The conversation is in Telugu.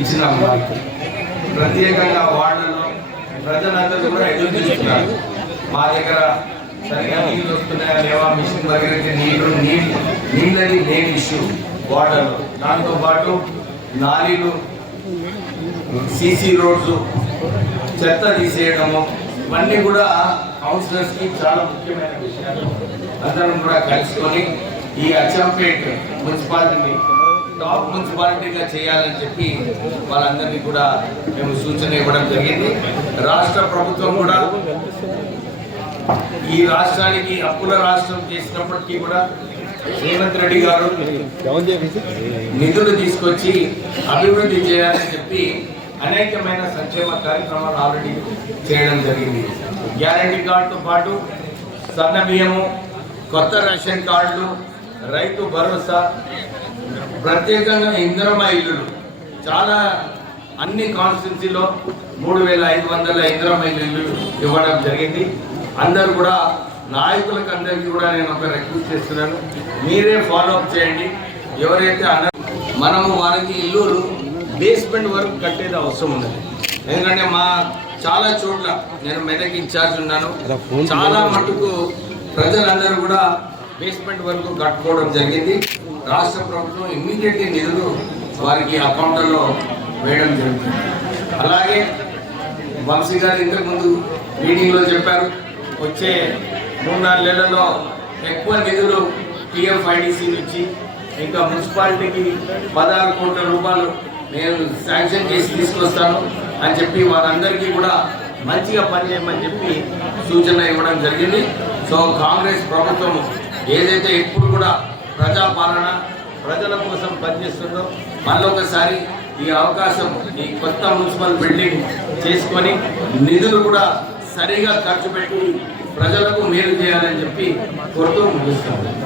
ఇచ్చిన ప్రత్యేకంగా వార్డులో ప్రజలందరూ కూడా ఎదురు చూస్తున్నారు. మా దగ్గర సరిగా నీళ్ళు వస్తున్నాయా లేవా, మిషన్ దగ్గర నీళ్ళది మెయిన్ ఇష్యూ వార్డులో. దాంతోపాటు నాలీలు, సీసీ రోడ్స్, చెత్త తీసేయడము, ఇవన్నీ కూడా కౌన్సిలర్స్కి చాలా ముఖ్యమైన విషయాలు. అందరం కూడా కలుసుకొని ఈ అచ్చంపేట్ మున్సిపాలిటీని టాప్ మున్సిపాలిటీగా చేయాలని చెప్పి వాళ్ళందరినీ కూడా మేము సూచన ఇవ్వడం జరిగింది. రాష్ట్ర ప్రభుత్వం కూడా ఈ రాష్ట్రానికి అప్పుల రాష్ట్రం చేసినప్పటికీ కూడా రేవంత్ రెడ్డి గారు నిధులు తీసుకొచ్చి అభివృద్ధి చేయాలని చెప్పి అనేకమైన సంక్షేమ కార్యక్రమాలు ఆల్రెడీ చేయడం జరిగింది. గ్యారంటీ కార్డుతో పాటు సన్న బియ్యము, కొత్త రేషన్ కార్డులు, రైతు భరోసా, ప్రత్యేకంగా ఇందిరమ్మ ఇల్లులు చాలా అన్ని కాన్స్టిట్యున్సీలో 3500 ఇందిరమ్మ ఇల్లు ఇవ్వడం జరిగింది. అందరూ కూడా నాయకులకు అందరికీ కూడా నేను ఒక రిక్వెస్ట్ చేస్తున్నాను, మీరే ఫాలో అప్ చేయండి. ఎవరైతే మనము వారికి ఇల్లు బేస్మెంట్ వరకు కట్టేది అవసరం ఉన్నది. ఎందుకంటే మా చాలా చోట్ల నేను మెదక్ ఇన్ఛార్జ్ ఉన్నాను, చాలా మటుకు ప్రజలందరూ కూడా బేస్మెంట్ వరకు కట్టుకోవడం జరిగింది. రాష్ట్ర ప్రభుత్వం ఇమ్మీడియట్లీ నిధులు వారికి అకౌంట్లలో వేయడం జరుగుతుంది. అలాగే వంశీ గారు ఇంతకుముందు మీటింగ్లో చెప్పారు, వచ్చే 3-4 నెలల్లో ఎక్కువ నిధులు టీఎఫ్ఐడిసి నుంచి ఇంకా మున్సిపాలిటీకి 16 కోట్ల రూపాయలు నేను శాంక్షన్ చేసి తీసుకొస్తాను అని చెప్పి వారందరికీ కూడా మంచిగా పనిచేయమని చెప్పి సూచన ఇవ్వడం జరిగింది. సో కాంగ్రెస్ ప్రభుత్వం ఏదైతే ఇప్పుడు కూడా ప్రజాపాలన ప్రజల కోసం పనిచేస్తుందో మళ్ళొకసారి ఈ అవకాశం ఈ కొత్త మున్సిపల్ బిల్డింగ్ చేసుకొని నిధులు కూడా సరిగా ఖర్చు పెట్టి ప్రజలకు మేలు చేయాలని చెప్పి కోరుతూ ముగిస్తాను.